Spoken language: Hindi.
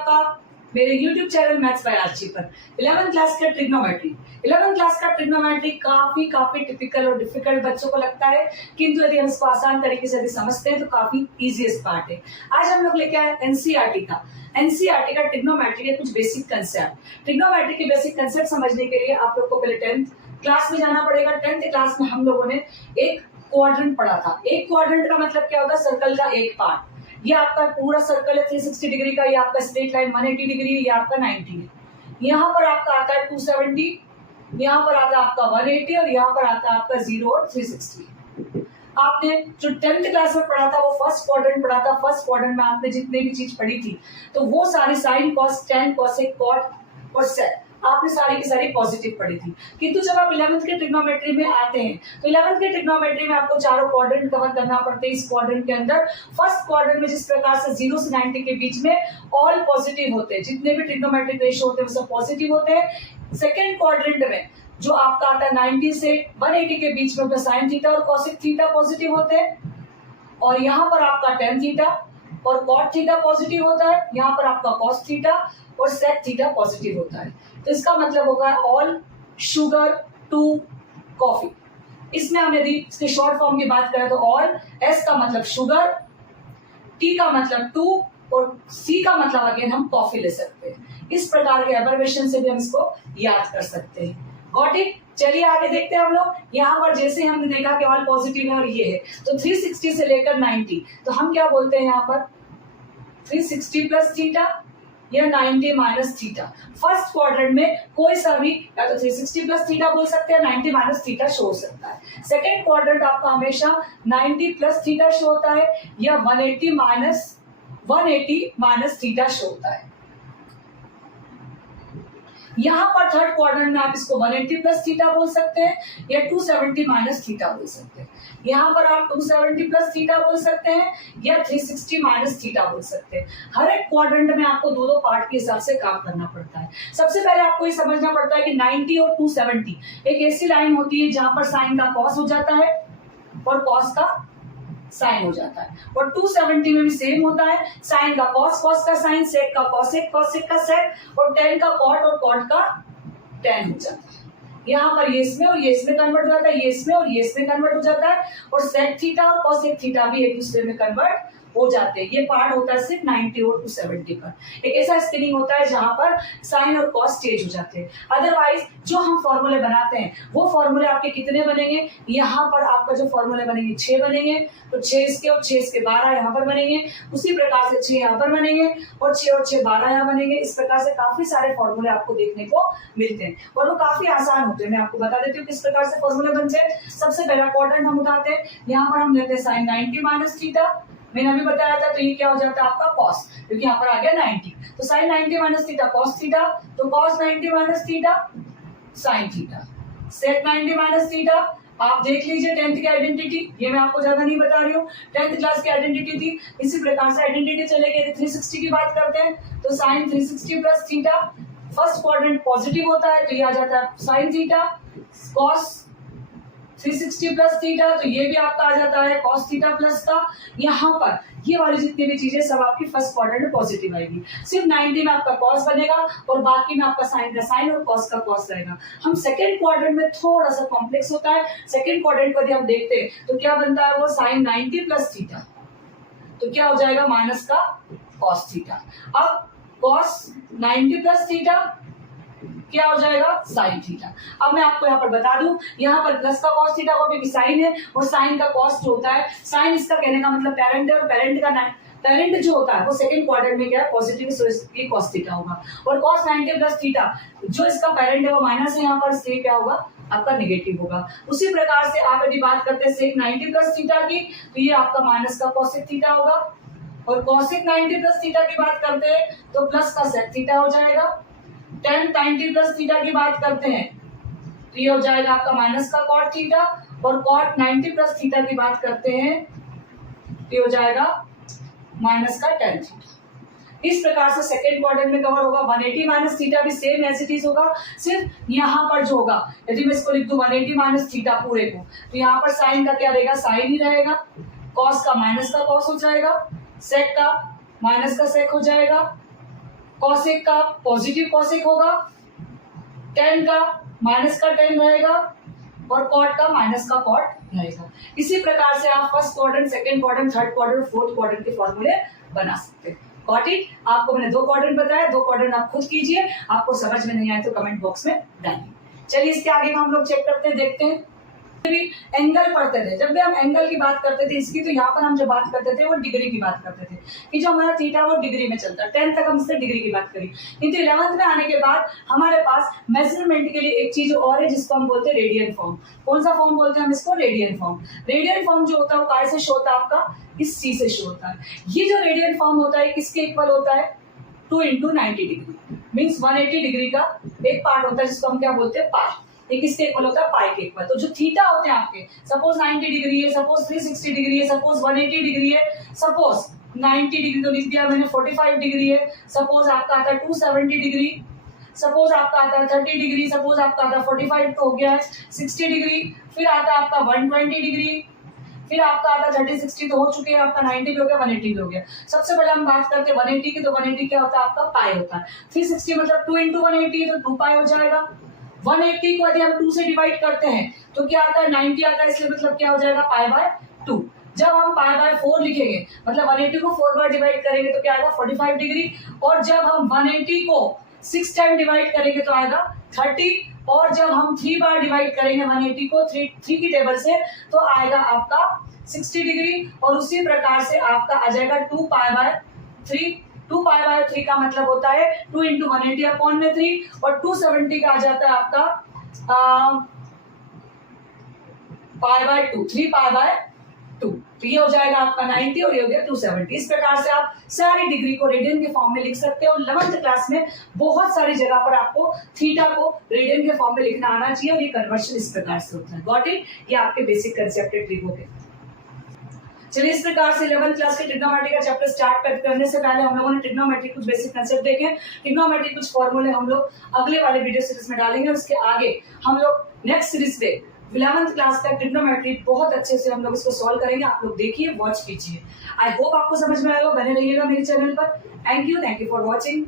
आपका मेरे YouTube channel maths by Archi पर 11th क्लास का ट्रिग्नोमेट्री 11th क्लास का ट्रिग्नोमेट्री काफी टिपिकल और डिफिकल्ट बच्चों को लगता है, किंतु यदि हम इसको आसान तरीके से यदि समझते हैं तो काफी इजीएस्ट पार्ट है। आज हम लोग लेके आए एनसीईआरटी का ट्रिग्नोमेट्री के कुछ बेसिक कंसेप्ट। ट्रिग्नोमेट्री के बेसिक कंसेप्ट समझने के लिए आप लोग को पहले 10th क्लास में जाना पड़ेगा। 10th क्लास में हम लोगों ने एक क्वाड्रेंट पढ़ा था। एक क्वाड्रेंट का मतलब क्या होता है? सर्कल का एक पार्ट। ये आपका पूरा सर्कल है 360 डिग्री का, ये आपका स्ट्रेट लाइन 180 डिग्री, ये आपका 90 है। यहाँ पर आपका आता है 270, यहाँ पर आता है आपका 180 और यहाँ पर आता है आपका 0 और 360। आपने जो 10th क्लास में पढ़ा था वो फर्स्ट क्वाड्रेंट पढ़ा था। फर्स्ट क्वाड्रेंट में आपने जितने भी चीज पढ़ी थी तो वो सारी sine, cos, tan, cosec, cot और सेक आपने सारी की सारी पॉजिटिव पढ़ी थी। किंतु जब आप 11th के ट्रिग्नोमेट्री में आते हैं तो 11th के ट्रिग्नोमेट्री में आपको चारों क्वाड्रेंट कवर करना पड़ते हैं। इस क्वाड्रेंट के अंदर फर्स्ट क्वाड्रेंट में जिस प्रकार से 0 से 90 के बीच में ऑल पॉजिटिव होते हैं, जितने भी ट्रिग्नोमेट्रिक रेशियो होते हैं वो सब पॉजिटिव होते हैं। सेकेंड क्वाड्रेंट में जो आपका आता है 90 से 180 के बीच में साइन थीटा और कॉसेक थीटा पॉजिटिव होते हैं, और यहाँ पर आपका टेन थीटा और कॉट थीटा पॉजिटिव होता है। यहाँ पर आपका कॉस थीटा और सेक थीटा पॉजिटिव होता है। तो इसका मतलब होगा ऑल शुगर टू कॉफी। इसमें हम यदि इसके शॉर्ट फॉर्म की बात करें तो ऑल, एस का मतलब शुगर, टी का मतलब टू और सी का मतलब अगेन हम कॉफी ले सकते हैं। इस प्रकार के एब्रिविएशन से भी हम इसको याद कर सकते हैं। Got it? चलिए आगे देखते हैं हम लोग। यहाँ पर जैसे हमने देखा कि ऑल पॉजिटिव है और ये है, तो 360 से लेकर 90 तो हम क्या बोलते हैं यहाँ पर 360 प्लस थीटा या 90 माइनस थीटा। फर्स्ट क्वाड्रेंट में कोई सा भी या तो 360 प्लस थीटा बोल सकते हैं, 90 माइनस थीटा शो हो सकता है। सेकेंड क्वाड्रेंट आपका हमेशा 90 प्लस थीटा शो होता है या 180 माइनस थीटा शो होता है। यहाँ पर थर्ड क्वाड्रेंट में आप इसको 180 प्लस थीटा बोल सकते हैं या 270 माइनस थीटा बोल सकते हैं। यहाँ पर आप 270 प्लस थीटा बोल सकते हैं या 360 माइनस थीटा बोल सकते हैं। हर एक क्वाड्रेंट में आपको दो पार्ट के हिसाब से काम करना पड़ता है। सबसे पहले आपको ये समझना पड़ता है कि 90 और 270 एक ऐसी लाइन होती है जहां पर साइन का कॉस हो जाता है और कॉस का साइन हो जाता है, और 270 में भी सेम होता है। साइन का कॉस, कॉस का साइन, सेक का कॉसेक, कॉसेक का सेक और टेन का कॉट और कॉट का टेन हो जाता है। यहाँ पर ये इसमें और ये इसमें कन्वर्ट हो जाता है, ये इसमें और ये इसमें कन्वर्ट हो जाता है, और सेक थीटा और कॉसेक थीटा भी एक दूसरे में कन्वर्ट हो जाते हैं। ये पार्ट होता है सिर्फ 90 और 270 पर। एक ऐसा स्पिनिंग होता है जहां पर साइन और कॉस चेंज हो जाते हैं। अदरवाइज जो हम फॉर्मूले बनाते हैं वो फॉर्मूले आपके कितने बनेंगे? यहाँ पर आपका जो फॉर्मूले बनेंगे 6 बनेंगे, तो 6 इसके और 6 इसके 12 यहाँ पर बनेंगे। उसी प्रकार से 6 यहाँ पर बनेंगे और 6 और 6 12 यहाँ बनेंगे। इस प्रकार से काफी सारे फॉर्मूले आपको देखने को मिलते हैं और वो काफी आसान होते हैं। मैं आपको बता देती हूँ किस प्रकार से फॉर्मूले बनते हैं। सबसे पहला क्वाड्रेंट हम उठाते हैं, यहाँ पर हम लेते हैं साइन 90 माइनस थीटा। मैंने अभी बताया था, तो ये क्या हो जाता है आपका कॉस, क्योंकि यहाँ पर आ गया 90, तो sine 90 minus theta cos theta, तो cos 90 minus theta sine theta, sec 90 minus theta. आप देख लीजिए 10th की आइडेंटिटी, ये मैं आपको ज्यादा नहीं बता रही हूँ, 10th क्लास की आइडेंटिटी थी। इसी प्रकार से आइडेंटिटी चलेगी। 360 की बात करते हैं तो sine 360 plus theta, first quadrant positive होता है तो ये आ जाता है sine theta, cos 360 plus theta, तो ये भी आपका आ जाता है कॉस थीटा प्लस का। यहाँ पर ये वाली जितनी भी चीजें सब आपकी फर्स्ट क्वाड्रेंट में पॉजिटिव आएगी। सिर्फ 90 में आपका कॉस बनेगा और बाकी में आपका साइन का साइन और कॉस का कॉस रहेगा। हम सेकेंड क्वाड्रेंट में थोड़ा सा कॉम्प्लेक्स होता है। सेकेंड क्वाड्रेंट को यदि हम देखते हैं तो क्या बनता है वो साइन 90 प्लस थीटा, तो क्या हो जाएगा माइनस का कॉस थीटा। अब कॉस 90 प्लस थीटा क्या हो जाएगा साइन थीटा। अब मैं आपको यहाँ पर बता दूं, यहाँ पर प्लस का कॉस थीटा को भी साइन है और साइन का कॉस जो होता है, साइन इसका कहने का मतलब पेरेंट है और पेरेंट जो होता है वो सेकंड क्वाड्रेंट में क्या है पॉजिटिव, सो इसकी कॉस थीटा होगा। और कॉस 90 प्लस थीटा जो इसका पेरेंट है वो माइनस है, यहाँ पर इसलिए क्या होगा आपका नेगेटिव होगा। उसी प्रकार से आप यदि बात करते हैं सेक 90 प्लस थीटा की, तो ये आपका माइनस का कॉसेक थीटा होगा, और कॉसेक 90 प्लस थीटा की बात करते हैं तो प्लस का सेक थीटा हो जाएगा। 10 प्लस थीटा की बात करते हैं तो ये हो जाएगा आपका माइनस का कॉट थीटा, और कॉट 90 प्लस थीटा की बात करते हैं तो ये हो जाएगा माइनस का टेन थीटा। इस प्रकार से सेकेंड क्वाड्रेंट में कवर होगा। 180 माइनस थीटा भी सेम एज इट इज होगा, सिर्फ यहाँ पर जो होगा यदि मैं इसको लिख दूं 180 माइनस थीटा पूरे को, तो यहाँ पर साइन का क्या रहेगा साइन ही रहेगा, कॉस का माइनस का कॉस हो जाएगा, सेक का माइनस का सेक हो जाएगा, कॉसेक का पॉजिटिव कॉसेक होगा, टेन का माइनस का टेन रहेगा और कॉट का माइनस का कॉट रहेगा। इसी प्रकार से आप first quadrant, second quadrant, third quadrant, fourth quadrant के फॉर्मूले बना सकते हैं। Got it? आपको मैंने 2 क्वाड्रेंट बताया, 2 क्वाड्रेंट आप खुद कीजिए, आपको समझ में नहीं आए तो कमेंट बॉक्स में डालिए। चलिए इसके आगे हम लोग चेक करते हैं, देखते हैं। भी एंगल पढ़ते थे, जब भी हम एंगल की बात करते थे इसकी, तो यहाँ पर हम जो बात करते थे वो डिग्री की बात करते थे कि जो हमारा थीटा वो डिग्री में चलता है। 10 तक हम इससे डिग्री की बात करी, किंतु 11th में आने के बाद हमारे पास मेजरमेंट के लिए एक चीज और है जिसको हम बोलते हैं रेडियन फॉर्म। कौन सा फॉर्म बोलते हैं हम इसको? Radian form. रेडियन फॉर्म जो होता है वो कैसे शो होता है आपका? इस सी से शो होता है। ये जो रेडियन फॉर्म होता है किसके इक्वल होता है? 2 × 90 डिग्री, मीन्स 180 डिग्री का एक पार्ट होता है जिसको हम क्या बोलते हैं? पाई। ये किसके इक्वल होता है? पाई के इक्वल। तो जो थीटा होते हैं आपके, सपोज 90 डिग्री है, सपोज 360 डिग्री है, सपोज 180 डिग्री है, सपोज 90 डिग्री तो लिख दिया मैंने, 45 डिग्री है, सपोज आपका आता है 270 डिग्री, सपोज आपका आता है 30 डिग्री, सपोज आपका आता है 45 तो हो गया है 60 डिग्री, फिर आता है आपका 120 डिग्री, फिर आपका आता है 30 60 तो हो चुके हैं, आपका 90 भी हो गया, 180 भी हो गया। सबसे पहले हम बात करते हैं 180 की, तो 180 क्या होता है? आपका पाई होता है। 360 मतलब 2 × 180 तो 2 पाई हो जाएगा। 180 को यदि हम 2 से डिवाइड करते हैं तो क्या आता है? 90 आता है, इसलिए मतलब क्या हो जाएगा? π/2। जब हम π/4 लिखेंगे मतलब 180 को 4 बार डिवाइड करेंगे तो क्या आएगा? 45 डिग्री। और जब हम 180 को 6 टाइम डिवाइड करेंगे तो आएगा 30। और जब हम 3 बार डिवाइड करेंगे 180 को 3 की टेबल से तो आएगा आपका 60 डिग्री। और उसी प्रकार से आपका आ जाएगा 2 π/3। 2 π/3 का मतलब होता है 2 × 180 अपॉन में 3, और 270 का आ जाता है आपका π/2, 3 π/2। तो ये हो जाएगा आपका 90 और ये हो गया 270। इस प्रकार से आप सारी डिग्री को रेडियन के फॉर्म में लिख सकते हो। और 11th क्लास में बहुत सारी जगह पर आपको थीटा को रेडियन के फॉर्म में लिखना आना चाहिए, और ये कन्वर्शन इस प्रकार से होता है। Got it? ये आपके बेसिक कंसेप्ट ट्रिक है। चलिए इस प्रकार से 11th क्लास के ट्रिग्नोमेट्री का चैप्टर स्टार्ट करने से पहले हम लोगों ने ट्रिग्नोमेट्री कुछ बेसिक कंसेप्ट देखे। ट्रिग्नोमेट्री कुछ फॉर्मूले हम लोग अगले वाले वीडियो सीरीज में डालेंगे। उसके आगे हम लोग नेक्स्ट सीरीज पे 11th क्लास का ट्रिग्नोमेट्री बहुत अच्छे से हम लोग इसको सॉल्व करेंगे। आप लोग देखिए, वॉच कीजिए। आई होप आपको समझ में आएगा। बने रहिएगा मेरे चैनल पर। Thank you for watching.